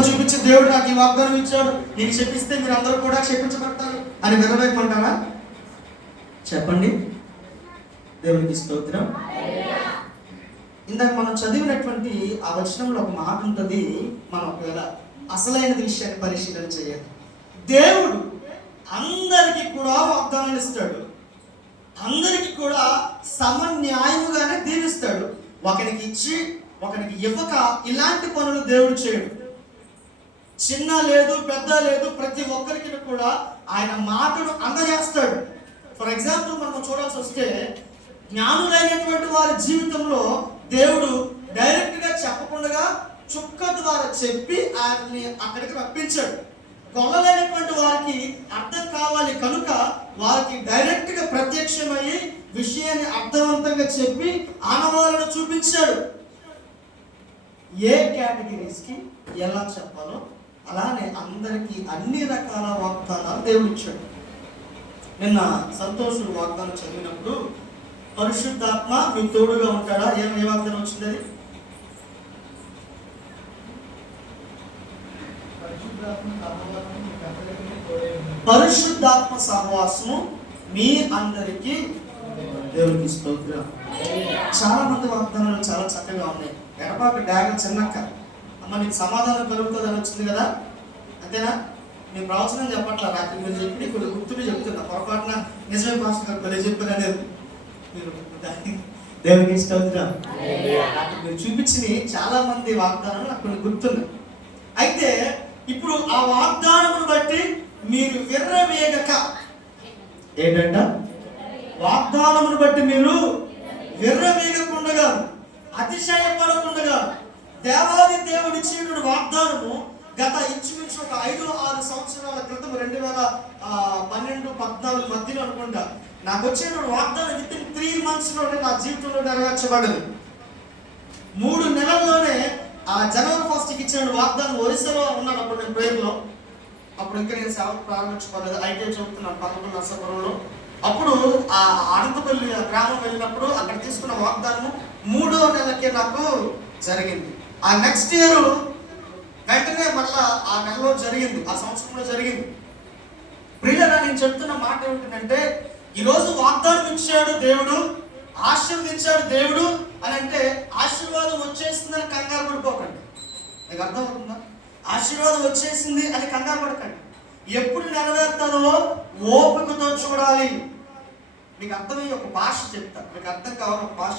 వాగ్దానం చూపించి దేవుడు నాకు ఈ వాగ్దానం ఇచ్చాడు, నీకు చెప్పిస్తే మీరు అందరూ కూడా క్షమించబడతారు అని వినలేకుంటారా? చెప్పండి. దేవునికి స్తోత్రం. ఇందాక మనం చదివినటువంటి ఆ వచనంలో ఒక మాట ఉంటుంది. మనం ఒకవేళ అసలైన విషయాన్ని పరిశీలన చేయాలి. దేవుడు అందరికీ కూడా వాగ్దానాలు ఇస్తాడు, అందరికీ కూడా సమన్యాయముగానే దీవిస్తాడు. ఒకరికి ఇచ్చి ఒకరికి ఇవ్వక ఇలాంటి పనులు దేవుడు చేయడు. చిన్న లేదు పెద్ద లేదు, ప్రతి ఒక్కరికి కూడా ఆయన మాటను అందజేస్తాడు. ఫర్ ఎగ్జాంపుల్ మనం చూడాల్సి వస్తే, జ్ఞానులైనటువంటి వారి జీవితంలో దేవుడు డైరెక్ట్గా చెప్పకుండా చుక్క ద్వారా చెప్పి ఆయన్ని అక్కడికి రప్పించాడు. కొనలేనటువంటి వారికి అర్థం కావాలి కనుక వారికి డైరెక్ట్గా ప్రత్యక్షమయ్యి విషయాన్ని అర్థవంతంగా చెప్పి ఆనవాళ్ళను చూపించాడు. ఏ కేటగిరీస్కి ఎలా చెప్పాలో అలానే అందరికీ అన్ని రకాల వాగ్దానాలు దేవుడు ఇచ్చాడు. నిన్న సంతోషుడు వాగ్దానం చదివినప్పుడు పరిశుద్ధాత్మ మీకు తోడుగా ఉంటాడా, ఏ వాగ్దానం వచ్చింది? అది పరిశుద్ధాత్మ సహవాసము మీ అందరికీ. దేవునికి స్తోత్రం. చాలా మంది వాగ్దానాలు చాలా చక్కగా ఉన్నాయి. ఎడపాక డాగ చిన్నక్క, అమ్మ నీకు సమాధానం కలుగుతుంది అని వచ్చింది కదా, అంతేనా? నేను ప్రవచనం చెప్పట్లా, రాత్రి మీరు చెప్పి కొన్ని గుర్తులు చెప్తున్నా. పొరపాటున నిజమే పాస్టర్ గారు చెప్పారు అనేది మీరు దేవునికి స్తోత్రం. మీరు చూపించిన చాలా మంది వాగ్దానాలు నాకు కొన్ని గుర్తున్నాయి. అయితే ఇప్పుడు ఆ వాగ్దానమును బట్టి మీరు విర్రవేగక, ఏంటంట? వాగ్దానమును బట్టి మీరు విర్రవేగకుండగా, అతిశయపడకుండగా, దేవాది దేవుడు ఇచ్చిన వాగ్దానము గత ఇంచుమించు ఒక 5-6 సంవత్సరాల క్రితం 2012-14 మధ్యలో అనుకుంటా నాకు వచ్చిన వాగ్దానం విత్ 3 monthsలోనే నా జీవితంలో నెరవేర్చబడింది. 3 నెలల్లోనే ఆ జనవరి 1st ఇచ్చిన వాగ్దానం. ఒరిస్సాలో ఉన్నాను అప్పుడు నేను ప్రేయర్లో. అప్పుడు ఇంకా నేను సేవ ప్రారంభించుకోలేదు, ఐటీ చదువుతున్నాను 11 నర్సాపురంలో. అప్పుడు ఆ అనంతపల్లి గ్రామం వెళ్ళినప్పుడు అక్కడ తీసుకున్న వాగ్దానం 3వ నెలకే నాకు జరిగింది. ఆ నెక్స్ట్ ఇయర్ వెంటనే మళ్ళా ఆ నెలలో జరిగింది, ఆ సంవత్సరంలో జరిగింది. ప్రియులారా, నేను చెప్తున్న మాట ఏమిటంటే, ఈరోజు వాగ్దానం ఇచ్చాడు దేవుడు, ఆశీర్వదించాడు దేవుడు అని అంటే ఆశీర్వాదం వచ్చేసిందని కంగారు పడిపోకండి. మీకు అర్థమవుతుందా? ఆశీర్వాదం వచ్చేసింది అని కంగారు పడకండి. ఎప్పుడు నెరవేరుతుందో ఓపికతో చూడాలి. మీకు అర్థమయ్యే ఒక భాష చెప్తా, మీకు అర్థం కావాలి ఒక భాష.